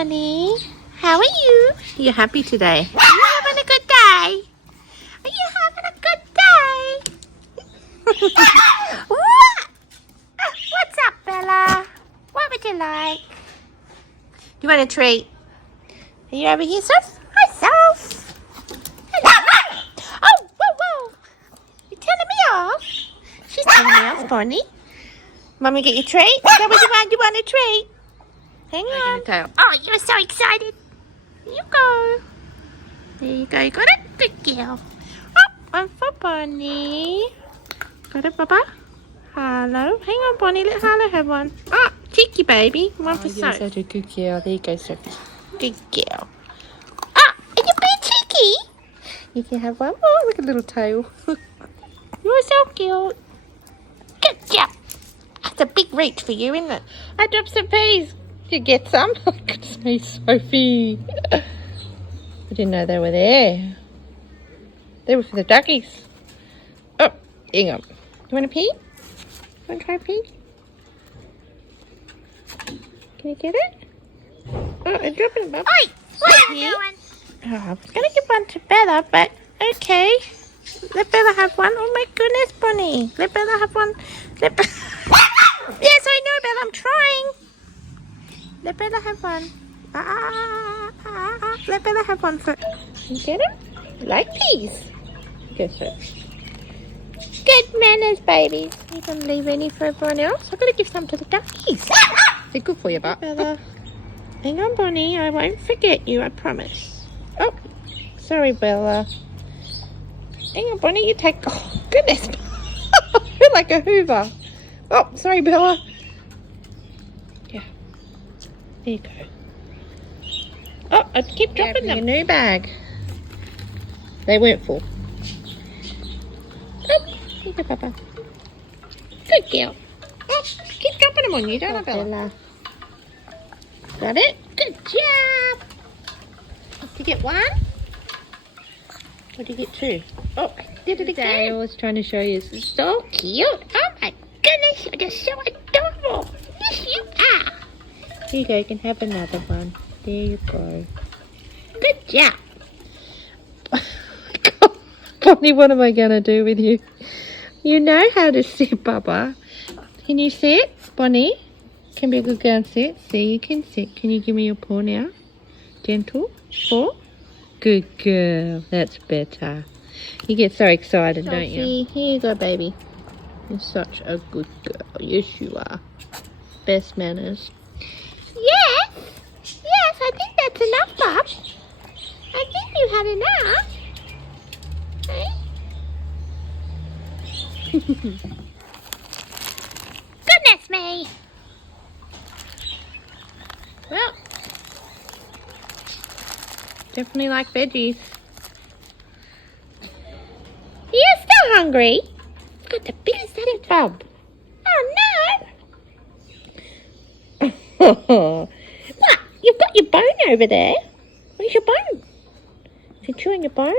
Bonnie. How are you? Are you happy today? Are you having a good day? Are you having a good day? What? What's up, Bella? What would you like? You want a treat? Are you over here, Soph? Hi, Soph. Hello. Oh, whoa, whoa. You're telling me off? She's telling me off, Bonnie. Mummy, get your treat? Is that what you want? You want a treat? Hang on. Oh, you're so excited. Here you go. There you go. You got it? Good girl. Oh, one for Bonnie. Got it, Baba? Harlow. Hang on, Bonnie. Let Harlow have one. Oh, cheeky baby. One for Sophie. You're such a good girl. There you go, Sophie. Good girl. Ah, are you being cheeky? You can have one more. Look at little tail. You're so cute. Good job. That's a big reach for you, isn't it? I dropped some peas. Did you get some? Oh, goodness me, Sophie. I didn't know they were there. They were for the duckies. Oh, hang on. You want a pea? You want to try a pea? Can you get it? Oh, I'm dropping it, Bub. Oi! What are you doing? Oh, I was going to give one to Bella, but okay. Let Bella have one. Oh my goodness, Bonnie. Let Bella have one. Let Bella... Yes, I know, Bella. I'm trying. Let Bella have one. Let Bella have one for... You get it? You like peas? Go, sir. Good manners, baby. You don't leave any for everyone else. I've got to give some to the duckies. They're good for you, but... Bella. Hang on, Bonnie. I won't forget you, I promise. Oh, sorry, Bella. Hang on, Bonnie. You take... Oh, goodness. You're like a hoover. Oh, sorry, Bella. Yeah. There you go. Oh, I keep dropping them. A new bag. They weren't full. Oh, here you go, Papa. Good girl. Oh, keep dropping them on you, don't I, Bella? Got it? Good job. Did you get one? Or did you get two? Oh, I did it again. I was trying to show you. This is so cute. Oh, my goodness. You're just so adorable. Yes, you are. Here you go. You can have another one. There you go. Good job. Bonnie, what am I going to do with you? You know how to sit, Bubba. Can you sit, Bonnie? Can be a good girl and sit. See, you can sit. Can you give me your paw now? Gentle. Paw. Good girl. That's better. You get so excited, don't you? Here you go, baby. You're such a good girl. Yes, you are. Best manners. Yes. Yes, I think that's enough, Bob. I think you had enough. Hey? Goodness me. Well, definitely like veggies. You're still hungry? Got the biggest headache, Bob. Oh no! What? You've got your bone over there. Where's your bone? You're chewing your bone.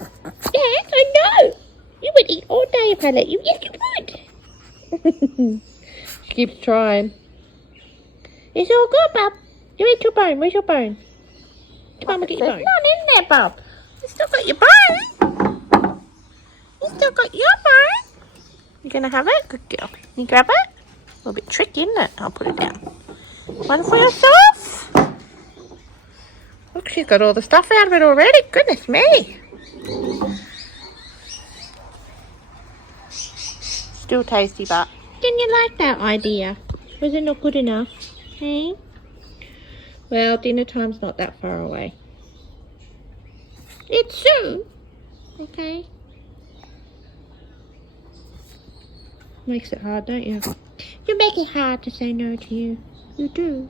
Yes, I know. You would eat all day if I let you. Yes, you would. Keeps trying. It's all good, Bob. You ate your bone. Where's your bone? Come on, look at your bone. There's none in there, Bob. You still got your bone. You still got your bone. You gonna have it? Good girl. You grab it? A little bit tricky, isn't it? I'll put it down. One for yourself. Look, she's got all the stuff out of it already. Goodness me. Still tasty, but didn't you like that idea? Was it not good enough? Hey? Well, dinner time's not that far away. It's soon. Okay. Makes it hard, don't you? You make it hard to say no to you. You do.